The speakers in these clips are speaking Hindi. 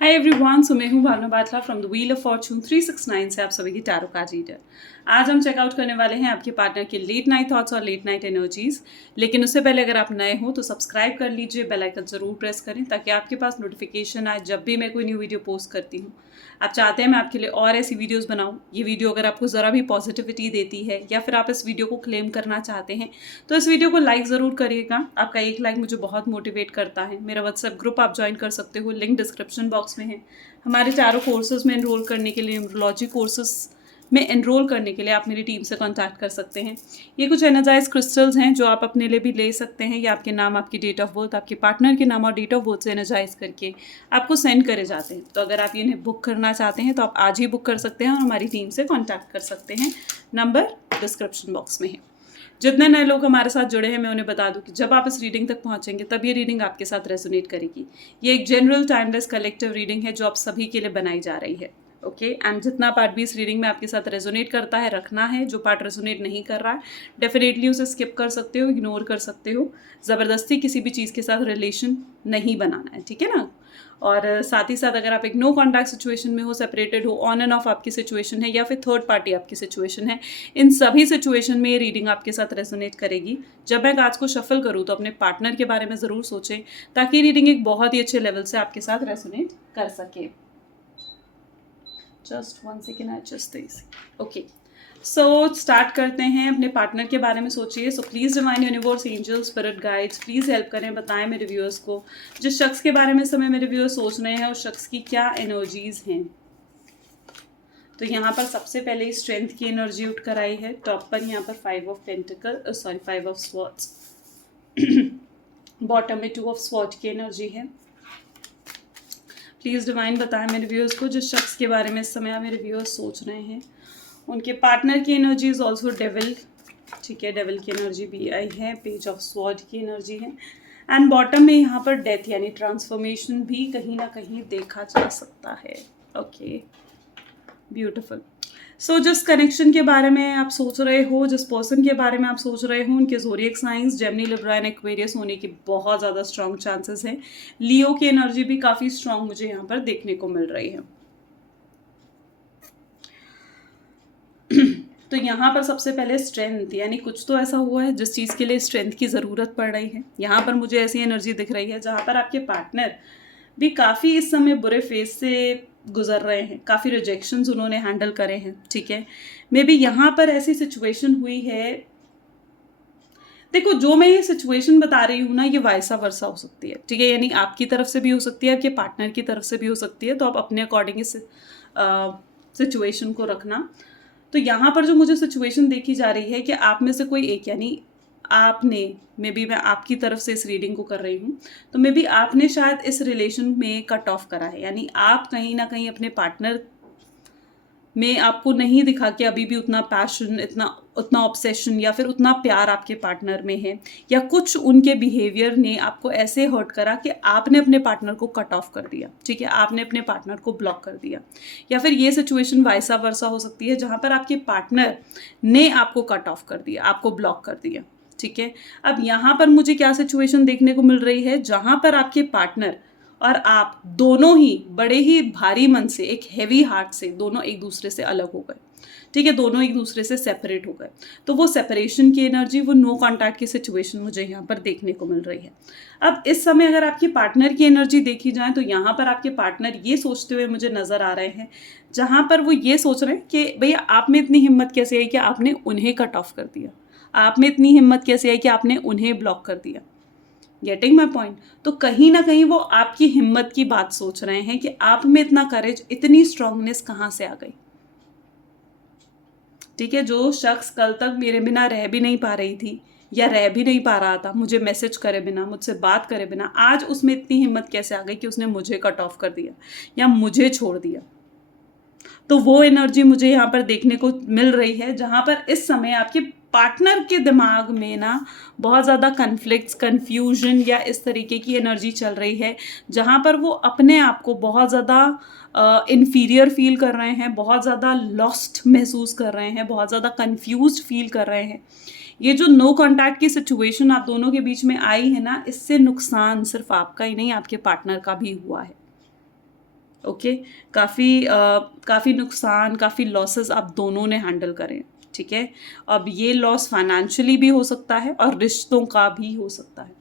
हाय एवरीवन, सो मैं हूँ Bhavna Batla from the wheel of fortune 369 से आप सभी की टैरो कार्ड रीडर। आज हम चेकआउट करने वाले हैं आपके पार्टनर के लेट नाइट थॉट्स और लेट नाइट एनर्जीज। लेकिन उससे पहले अगर आप नए हो तो सब्सक्राइब कर लीजिए, बेल आइकन जरूर प्रेस करें ताकि आपके पास नोटिफिकेशन आए जब भी मैं कोई न्यू वीडियो पोस्ट करती हूँ। आप चाहते हैं मैं आपके लिए और ऐसी वीडियोस बनाऊँ, ये वीडियो अगर आपको ज़रा भी पॉजिटिविटी देती है या फिर आप इस वीडियो को क्लेम करना चाहते हैं तो इस वीडियो को लाइक ज़रूर करिएगा। आपका एक लाइक मुझे बहुत मोटिवेट करता है। मेरा व्हाट्सएप ग्रुप आप ज्वाइन कर सकते हो, लिंक डिस्क्रिप्शन बॉक्स में है। हमारे चारों कोर्सेज में एनरोल करने के लिए, न्यूमरोलॉजी कोर्सेज में एनरोल करने के लिए आप मेरी टीम से कांटेक्ट कर सकते हैं। ये कुछ एनर्जाइज क्रिस्टल्स हैं जो आप अपने लिए भी ले सकते हैं। ये आपके नाम, आपकी डेट ऑफ बर्थ, आपके पार्टनर के नाम और डेट ऑफ बर्थ से एनर्जाइज करके आपको सेंड करे जाते हैं। तो अगर आप इन्हें बुक करना चाहते हैं तो आप आज ही बुक कर सकते हैं और हमारी टीम से कॉन्टैक्ट कर सकते हैं। नंबर डिस्क्रिप्शन बॉक्स में है। जितने नए लोग हमारे साथ जुड़े हैं मैं उन्हें बता दूं कि जब आप इस रीडिंग तक पहुंचेंगे तब ये रीडिंग आपके साथ रेजोनेट करेगी। ये एक जनरल टाइमलेस कलेक्टिव रीडिंग है जो आप सभी के लिए बनाई जा रही है। ओके एंड जितना पार्ट भी इस रीडिंग में आपके साथ रेजोनेट करता है रखना है। जो पार्ट रेजोनेट नहीं कर रहा है डेफिनेटली उसे स्किप कर सकते हो, इग्नोर कर सकते हो। ज़बरदस्ती किसी भी चीज़ के साथ रिलेशन नहीं बनाना है, ठीक है ना। और साथ ही साथ अगर आप एक नो कॉन्टैक्ट सिचुएशन में हो, सेपरेटेड हो, ऑन एंड ऑफ आपकी सिचुएशन है या फिर थर्ड पार्टी आपकी सिचुएशन है, इन सभी सिचुएशन में ये रीडिंग आपके साथ रेजोनेट करेगी। जब मैं कार्ड्स को शफल करूँ तो अपने पार्टनर के बारे में ज़रूर सोचें ताकि रीडिंग एक बहुत ही अच्छे लेवल से आपके साथ रेजोनेट कर सके। Just one second, I just this. Okay, so start करते हैं। अपने पार्टनर के बारे में सोचिए। So please divine universe, angel, spirit guides please help करें, बताएं मेरे व्यूअर्स को जिस शख्स के बारे में इस समय मेरे व्यूअर्स सोच रहे हैं उस शख्स की क्या एनर्जीज हैं। तो यहाँ पर सबसे पहले स्ट्रेंथ की एनर्जी उठ कर आई है। टॉप पर यहाँ पर 5 of pentacle, sorry 5 of swords. Bottom में 2 ऑफ स्वॉर्ड की एनर्जी है। प्लीज़ डिवाइन बताएं मेरे व्यूअर्स को जिस शख्स के बारे में इस समय आप मेरे व्यूअर्स सोच रहे हैं उनके पार्टनर की एनर्जी इज ऑल्सो डेविल। ठीक है, डेविल की एनर्जी भी आई है। पेज ऑफ स्वॉर्ड की एनर्जी है एंड बॉटम में यहाँ पर डेथ यानी ट्रांसफॉर्मेशन भी कहीं ना कहीं देखा जा सकता है। Okay, beautiful. सो जिस कनेक्शन के बारे में आप सोच रहे हो, जिस पर्सन के बारे में आप सोच रहे हो, उनके zodiac science Gemini, Libra and Aquarius होने की बहुत ज़्यादा स्ट्रॉन्ग चांसेस हैं। लियो की एनर्जी भी काफ़ी स्ट्रॉन्ग मुझे यहाँ पर देखने को मिल रही है। तो यहाँ पर सबसे पहले स्ट्रेंथ यानी कुछ तो ऐसा हुआ है जिस चीज़ के लिए स्ट्रेंथ की ज़रूरत पड़ रही है। यहाँ पर मुझे ऐसी एनर्जी दिख रही है जहाँ पर आपके पार्टनर भी काफ़ी इस समय बुरे फेज से गुजर रहे हैं। काफ़ी रिजेक्शंस उन्होंने हैंडल करे हैं। ठीक है, मे बी यहाँ पर ऐसी सिचुएशन हुई है। देखो, जो मैं ये सिचुएशन बता रही हूँ ना, ये वाइसा वर्सा हो सकती है। ठीक है, यानी आपकी तरफ से भी हो सकती है, आपके पार्टनर की तरफ से भी हो सकती है। तो आप अपने अकॉर्डिंग इस सिचुएशन को रखना। तो यहाँ पर जो मुझे सिचुएशन देखी जा रही है कि आप में से कोई एक, यानी आपने, मे बी मैं आपकी तरफ से इस रीडिंग को कर रही हूँ, तो मे बी आपने शायद इस रिलेशन में कट ऑफ करा है। यानी आप कहीं ना कहीं अपने पार्टनर में आपको नहीं दिखा कि अभी भी उतना पैशन, उतना ऑब्सेशन या फिर उतना प्यार आपके पार्टनर में है, या कुछ उनके बिहेवियर ने आपको ऐसे हर्ट करा कि आपने अपने पार्टनर को कट ऑफ कर दिया। ठीक है, आपने अपने पार्टनर को ब्लॉक कर दिया। या फिर ये सिचुएशन वाइसा वर्सा हो सकती है जहाँ पर आपके पार्टनर ने आपको कट ऑफ कर दिया, आपको ब्लॉक कर दिया। ठीक है, अब यहाँ पर मुझे क्या सिचुएशन देखने को मिल रही है जहाँ पर आपके पार्टनर और आप दोनों ही बड़े ही भारी मन से, एक हैवी हार्ट से दोनों एक दूसरे से अलग हो गए। ठीक है, दोनों एक दूसरे से सेपरेट हो गए। तो वो सेपरेशन की एनर्जी, वो नो कॉन्टैक्ट की सिचुएशन मुझे यहाँ पर देखने को मिल रही है। अब इस समय अगर आपके पार्टनर की एनर्जी देखी जाए तो यहाँ पर आपके पार्टनर ये सोचते हुए मुझे नजर आ रहे हैं जहाँ पर वो ये सोच रहे हैं कि भैया आप में इतनी हिम्मत कैसे आई कि आपने उन्हें कट ऑफ कर दिया, आप में इतनी हिम्मत कैसे आई कि आपने उन्हें ब्लॉक कर दिया। Getting my point. तो कहीं ना कहीं वो आपकी हिम्मत की बात सोच रहे हैं कि आप में इतना करेज, इतनी स्ट्रांगनेस कहाँ से आ गई। ठीक है, जो शख्स कल तक मेरे बिना रह भी नहीं पा रही थी या रह भी नहीं पा रहा था, मुझे मैसेज करे बिना, मुझसे बात करे बिना, आज उसमें इतनी हिम्मत कैसे आ गई कि उसने मुझे कट ऑफ कर दिया या मुझे छोड़ दिया। तो वो एनर्जी मुझे यहाँ पर देखने को मिल रही है जहाँ पर इस समय आपके पार्टनर के दिमाग में ना बहुत ज़्यादा कन्फ्लिक्ट्स, कन्फ्यूजन या इस तरीके की एनर्जी चल रही है जहाँ पर वो अपने आप को बहुत ज़्यादा इन्फीरियर फील कर रहे हैं, बहुत ज़्यादा लॉस्ट महसूस कर रहे हैं, बहुत ज़्यादा कन्फ्यूज्ड फील कर रहे हैं। ये जो नो कॉन्टैक्ट की सिचुएशन आप दोनों के बीच में आई है ना, इससे नुकसान सिर्फ आपका ही नहीं आपके पार्टनर का भी हुआ है। ओके। काफ़ी नुकसान, काफ़ी लॉसेस आप दोनों ने हैंडल करें, ठीक है। अब ये लॉस फाइनेंशियली भी हो सकता है और रिश्तों का भी हो सकता है।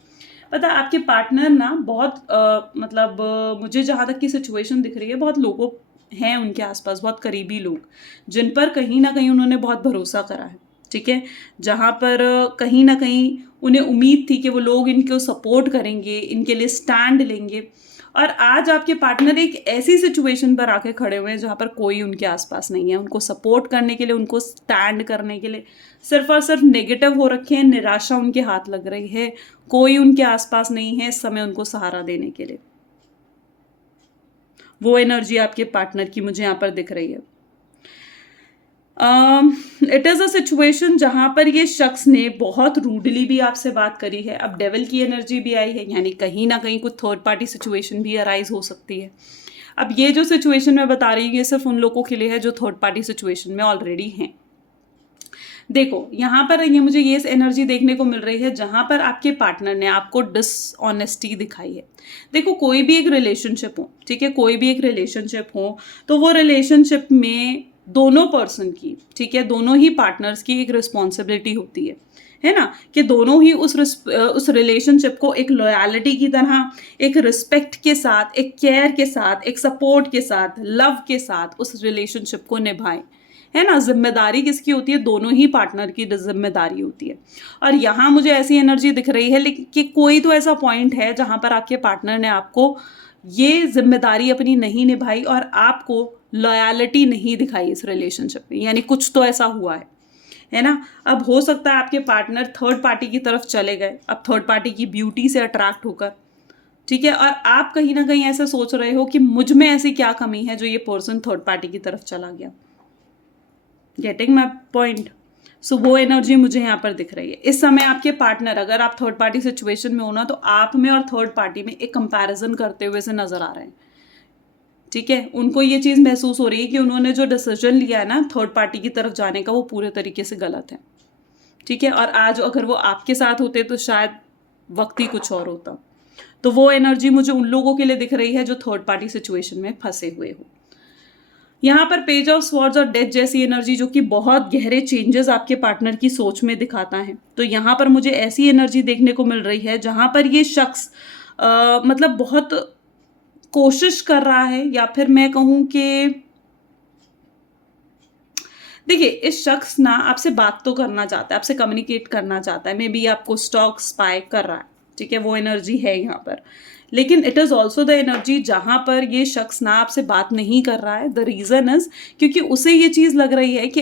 पता है आपके पार्टनर ना बहुत मुझे जहाँ तक की सिचुएशन दिख रही है, बहुत लोगों हैं उनके आसपास, बहुत करीबी लोग जिन पर कहीं ना कहीं उन्होंने बहुत भरोसा करा है, ठीक है। जहाँ पर कहीं ना कहीं उन्हें उम्मीद थी कि वो लोग इनको सपोर्ट करेंगे, इनके लिए स्टैंड लेंगे, और आज आपके पार्टनर एक ऐसी सिचुएशन पर आके खड़े हुए हैं जहाँ पर कोई उनके आसपास नहीं है उनको सपोर्ट करने के लिए, उनको स्टैंड करने के लिए। सिर्फ और सिर्फ नेगेटिव हो रखे हैं, निराशा उनके हाथ लग रही है, कोई उनके आसपास नहीं है इस समय उनको सहारा देने के लिए। वो एनर्जी आपके पार्टनर की मुझे यहाँ पर दिख रही है। इट इज़ अ सिचुएशन जहाँ पर ये शख्स ने बहुत रूडली भी आपसे बात करी है। अब डेविल की एनर्जी भी आई है, यानी कहीं ना कहीं कुछ थर्ड पार्टी सिचुएशन भी अराइज हो सकती है। अब ये जो सिचुएशन मैं बता रही हूँ ये सिर्फ उन लोगों के लिए है जो थर्ड पार्टी सिचुएशन में ऑलरेडी हैं। देखो यहाँ पर मुझे ये एनर्जी देखने को मिल रही है जहाँ पर आपके पार्टनर ने आपको डिसऑनेस्टी दिखाई है। देखो कोई भी एक रिलेशनशिप हो, ठीक है, कोई भी एक रिलेशनशिप हो तो वो रिलेशनशिप में दोनों पर्सन की, ठीक है, दोनों ही पार्टनर्स की एक रिस्पॉन्सिबिलिटी होती है ना, कि दोनों ही उस रिलेशनशिप को एक लॉयलिटी की तरह, एक रिस्पेक्ट के साथ, एक केयर के साथ, एक सपोर्ट के साथ, लव के साथ उस रिलेशनशिप को निभाएं, है ना। जिम्मेदारी किसकी होती है? दोनों ही पार्टनर की जिम्मेदारी होती है। और यहाँ मुझे ऐसी एनर्जी दिख रही है लेकिन कि कोई तो ऐसा पॉइंट है जहाँ पर आपके पार्टनर ने आपको ये जिम्मेदारी अपनी नहीं निभाई और आपको लॉयलिटी नहीं दिखाई इस रिलेशनशिप में, यानी कुछ तो ऐसा हुआ है ना। अब हो सकता है आपके पार्टनर थर्ड पार्टी की तरफ चले गए, अब थर्ड पार्टी की ब्यूटी से अट्रैक्ट होकर, ठीक है, और आप कहीं ना कहीं ऐसे सोच रहे हो कि मुझ में ऐसी क्या कमी है जो ये पर्सन थर्ड पार्टी की तरफ चला गया। Getting my point? सो वो एनर्जी मुझे यहाँ पर दिख रही है। इस समय आपके पार्टनर, अगर आप थर्ड पार्टी सिचुएशन में हो ना, तो आप में और थर्ड पार्टी में एक कंपैरिजन करते हुए से नजर आ रहे हैं, ठीक है। उनको ये चीज़ महसूस हो रही है कि उन्होंने जो डिसीजन लिया है ना थर्ड पार्टी की तरफ जाने का, वो पूरे तरीके से गलत है, ठीक है। और आज अगर वो आपके साथ होते तो शायद वक्त ही कुछ और होता। तो वो एनर्जी मुझे उन लोगों के लिए दिख रही है जो थर्ड पार्टी सिचुएशन में फंसे हुए हो। यहाँ पर पेज ऑफ स्वॉर्ड्स और डेथ जैसी एनर्जी जो कि बहुत गहरे चेंजेस आपके पार्टनर की सोच में दिखाता है। तो यहाँ पर मुझे ऐसी एनर्जी देखने को मिल रही है जहाँ पर ये शख्स बहुत कोशिश कर रहा है, या फिर मैं कहूँ कि देखिए इस शख्स ना आपसे बात तो करना चाहता है, आपसे कम्युनिकेट करना चाहता है, मे बी आपको स्टॉक स्पाई कर रहा है, ठीक है, वो एनर्जी है यहाँ पर। लेकिन it is also the energy जहाँ पर ये शख्स ना आपसे बात नहीं कर रहा है। द रीज़न इज़ क्योंकि उसे ये चीज़ लग रही है कि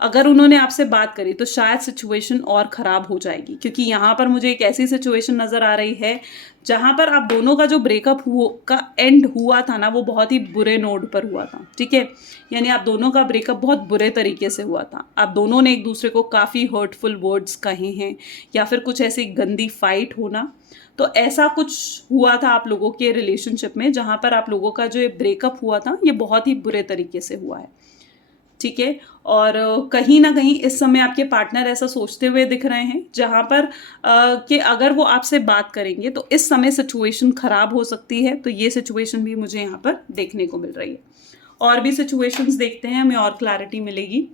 अगर उन्होंने आपसे बात करी तो शायद सिचुएशन और ख़राब हो जाएगी, क्योंकि यहाँ पर मुझे एक ऐसी सिचुएशन नज़र आ रही है जहाँ पर आप दोनों का जो ब्रेकअप का एंड हुआ था ना, वो बहुत ही बुरे नोट पर हुआ था, ठीक है। यानी आप दोनों का ब्रेकअप बहुत बुरे तरीके से हुआ था। आप दोनों ने एक दूसरे को काफ़ी हर्टफुल वर्ड्स कहे हैं, या फिर कुछ ऐसी गंदी फाइट होना। तो ऐसा कुछ हुआ था आप लोगों के रिलेशनशिप में जहाँ पर आप लोगों का जो ये ब्रेकअप हुआ था ये बहुत ही बुरे तरीके से हुआ है, ठीक है। और कहीं ना कहीं इस समय आपके पार्टनर ऐसा सोचते हुए दिख रहे हैं जहाँ पर कि अगर वो आपसे बात करेंगे तो इस समय सिचुएशन खराब हो सकती है। तो ये सिचुएशन भी मुझे यहाँ पर देखने को मिल रही है। और भी सिचुएशंस देखते हैं, हमें और क्लैरिटी मिलेगी।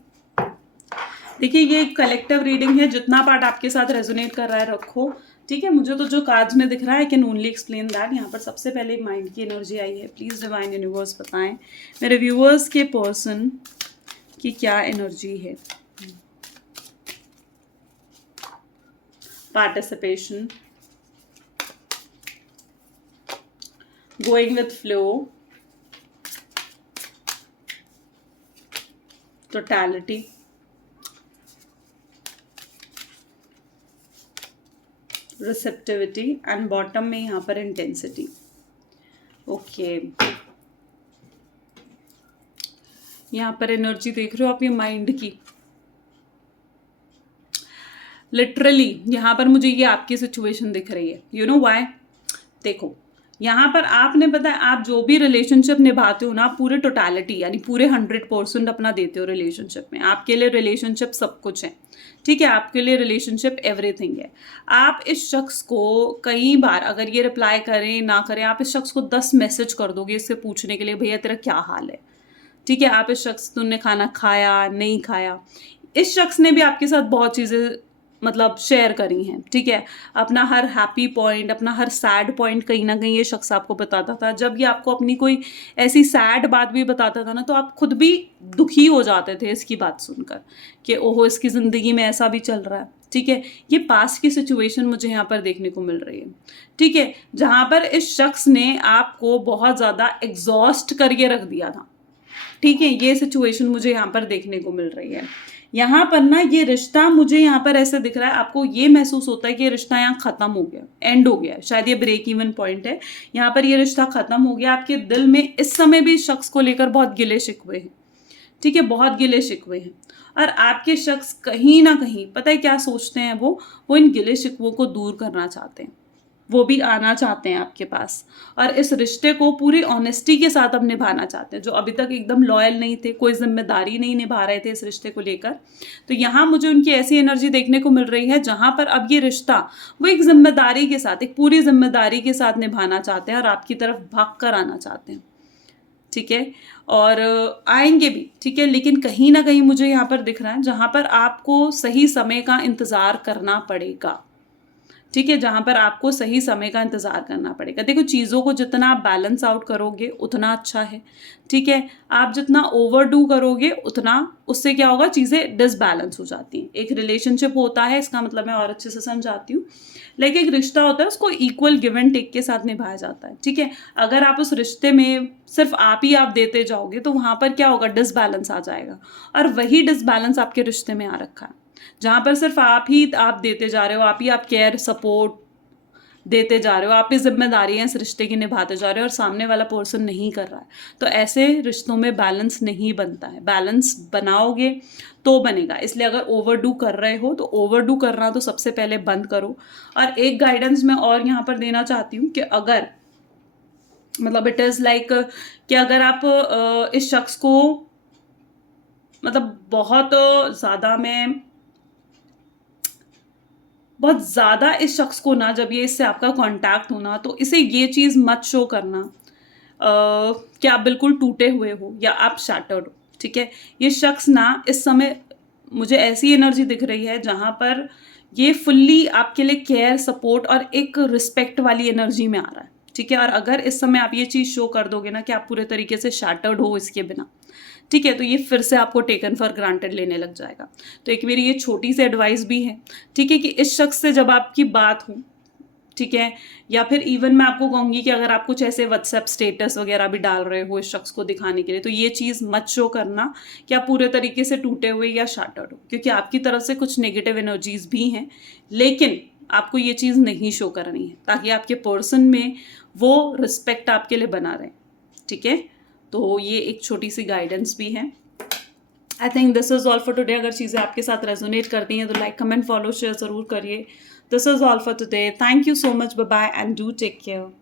देखिए ये एक कलेक्टिव रीडिंग है, जितना पार्ट आपके साथ रेजोनेट कर रहा है रखो, ठीक है। मुझे तो जो कार्ड्स में दिख रहा है I can only explain that. यहाँ पर सबसे पहले माइंड की एनर्जी आई है। प्लीज़ डिवाइन यूनिवर्स बताएं मेरे व्यूअर्स के पर्सन की क्या एनर्जी है। Participation, going with flow, totality, receptivity and bottom में यहाँ पर इंटेंसिटी। ओके यहाँ पर एनर्जी देख रहे हो आप ये माइंड की। लिटरली यहाँ पर मुझे ये आपकी सिचुएशन दिख रही है। You know why? देखो यहाँ पर आपने पता है, आप जो भी रिलेशनशिप निभाते हो ना, आप पूरे टोटलिटी यानी पूरे 100% अपना देते हो रिलेशनशिप में। आपके लिए रिलेशनशिप सब कुछ है, ठीक है, आपके लिए रिलेशनशिप एवरीथिंग है। आप इस शख्स को कई बार अगर ये रिप्लाई करें ना करें, आप इस शख्स को 10 मैसेज कर दोगे इससे पूछने के लिए भैया तेरा क्या हाल है, ठीक है, आप इस शख्स, तुमने खाना खाया नहीं खाया। इस शख्स ने भी आपके साथ बहुत चीज़ें मतलब शेयर करी हैं, ठीक है, अपना हर हैप्पी पॉइंट, अपना हर सैड पॉइंट कहीं ना कहीं ये शख्स आपको बताता था। जब ये आपको अपनी कोई ऐसी सैड बात भी बताता था ना, तो आप खुद भी दुखी हो जाते थे इसकी बात सुनकर कि ओहो इसकी ज़िंदगी में ऐसा भी चल रहा है, ठीक है। ये पास्ट की सिचुएशन मुझे यहाँ पर देखने को मिल रही है, ठीक है, जहाँ पर इस शख्स ने आपको बहुत ज़्यादा एग्जॉस्ट करके रख दिया था, ठीक है, ये सिचुएशन मुझे यहाँ पर देखने को मिल रही है। यहाँ पर ना ये रिश्ता मुझे यहाँ पर ऐसे दिख रहा है, आपको ये महसूस होता है कि ये रिश्ता यहाँ ख़त्म हो गया, एंड हो गया, शायद ये ब्रेक इवन पॉइंट है, यहाँ पर ये रिश्ता ख़त्म हो गया। आपके दिल में इस समय भी इस शख्स को लेकर बहुत गिले शिकवे हैं, ठीक है, बहुत गिले शिकवे हैं। और आपके शख्स कहीं ना कहीं पता है क्या सोचते हैं, वो इन गिले शिकवों को दूर करना चाहते हैं, वो भी आना चाहते हैं आपके पास, और इस रिश्ते को पूरी ऑनेस्टी के साथ अब निभाना चाहते हैं। जो अभी तक एकदम लॉयल नहीं थे, कोई जिम्मेदारी नहीं निभा रहे थे इस रिश्ते को लेकर, तो यहाँ मुझे उनकी ऐसी एनर्जी देखने को मिल रही है जहाँ पर अब ये रिश्ता वो एक जिम्मेदारी के साथ, एक पूरी जिम्मेदारी के साथ निभाना चाहते हैं और आपकी तरफ भाग कर आना चाहते हैं, ठीक है, और आएंगे भी, ठीक है, लेकिन कहीं ना कहीं मुझे यहाँ पर दिख रहा है जहाँ पर आपको सही समय का इंतज़ार करना पड़ेगा, ठीक है, जहाँ पर आपको सही समय का इंतज़ार करना पड़ेगा। देखो, चीज़ों को जितना आप बैलेंस आउट करोगे उतना अच्छा है, ठीक है, आप जितना ओवरडू करोगे उतना उससे क्या होगा, चीज़ें डिसबैलेंस हो जाती हैं। एक रिलेशनशिप होता है, इसका मतलब मैं और अच्छे से समझाती हूँ, लेकिन एक रिश्ता होता है उसको इक्वल गिव एंड टेक के साथ निभाया जाता है, ठीक है। अगर आप उस रिश्ते में सिर्फ आप देते जाओगे तो वहाँ पर क्या होगा, डिसबैलेंस आ जाएगा, और वही डिसबैलेंस आपके रिश्ते में आ रखा है, जहाँ पर सिर्फ आप देते जा रहे हो, आप केयर सपोर्ट देते जा रहे हो, आप ही जिम्मेदारियां इस रिश्ते की निभाते जा रहे हो और सामने वाला पर्सन नहीं कर रहा है, तो ऐसे रिश्तों में बैलेंस नहीं बनता है। बैलेंस बनाओगे तो बनेगा, इसलिए अगर ओवरडू कर रहे हो तो ओवरडू करना तो सबसे पहले बंद करो। और एक गाइडेंस मैं और यहाँ पर देना चाहती हूँ कि अगर मतलब इट इज़ लाइक कि अगर आप इस शख्स को मतलब बहुत ज़्यादा इस शख्स को ना, जब ये इससे आपका कांटेक्ट होना, तो इसे ये चीज़ मत शो करना कि आप बिल्कुल टूटे हुए हो या आप शैटर्ड हो, ठीक है। ये शख्स ना इस समय मुझे ऐसी एनर्जी दिख रही है जहाँ पर ये फुल्ली आपके लिए केयर सपोर्ट और एक रिस्पेक्ट वाली एनर्जी में आ रहा है, ठीक है। और अगर इस समय आप ये चीज़ शो कर दोगे ना कि आप पूरे तरीके से शैटर्ड हो इसके बिना, ठीक है, तो ये फिर से आपको टेकन फॉर ग्रांटेड लेने लग जाएगा। तो एक मेरी ये छोटी सी एडवाइस भी है, ठीक है, कि इस शख्स से जब आपकी बात हो, ठीक है, या फिर इवन मैं आपको कहूँगी कि अगर आप कुछ ऐसे व्हाट्सएप स्टेटस वगैरह भी डाल रहे हो इस शख्स को दिखाने के लिए, तो ये चीज़ मत शो करना कि आप पूरे तरीके से टूटे हुए या शार्टर्ड हो, क्योंकि आपकी तरफ से कुछ नेगेटिव एनर्जीज भी हैं, लेकिन आपको ये चीज़ नहीं शो करनी है ताकि आपके पर्सन में वो रिस्पेक्ट आपके लिए बना रहे, ठीक है। तो ये एक छोटी सी गाइडेंस भी है। I think this is all for today. अगर चीज़ें आपके साथ रेजोनेट करती हैं तो लाइक कमेंट फॉलो शेयर ज़रूर करिए। This is all for today. Thank you so much, bye bye and do take care.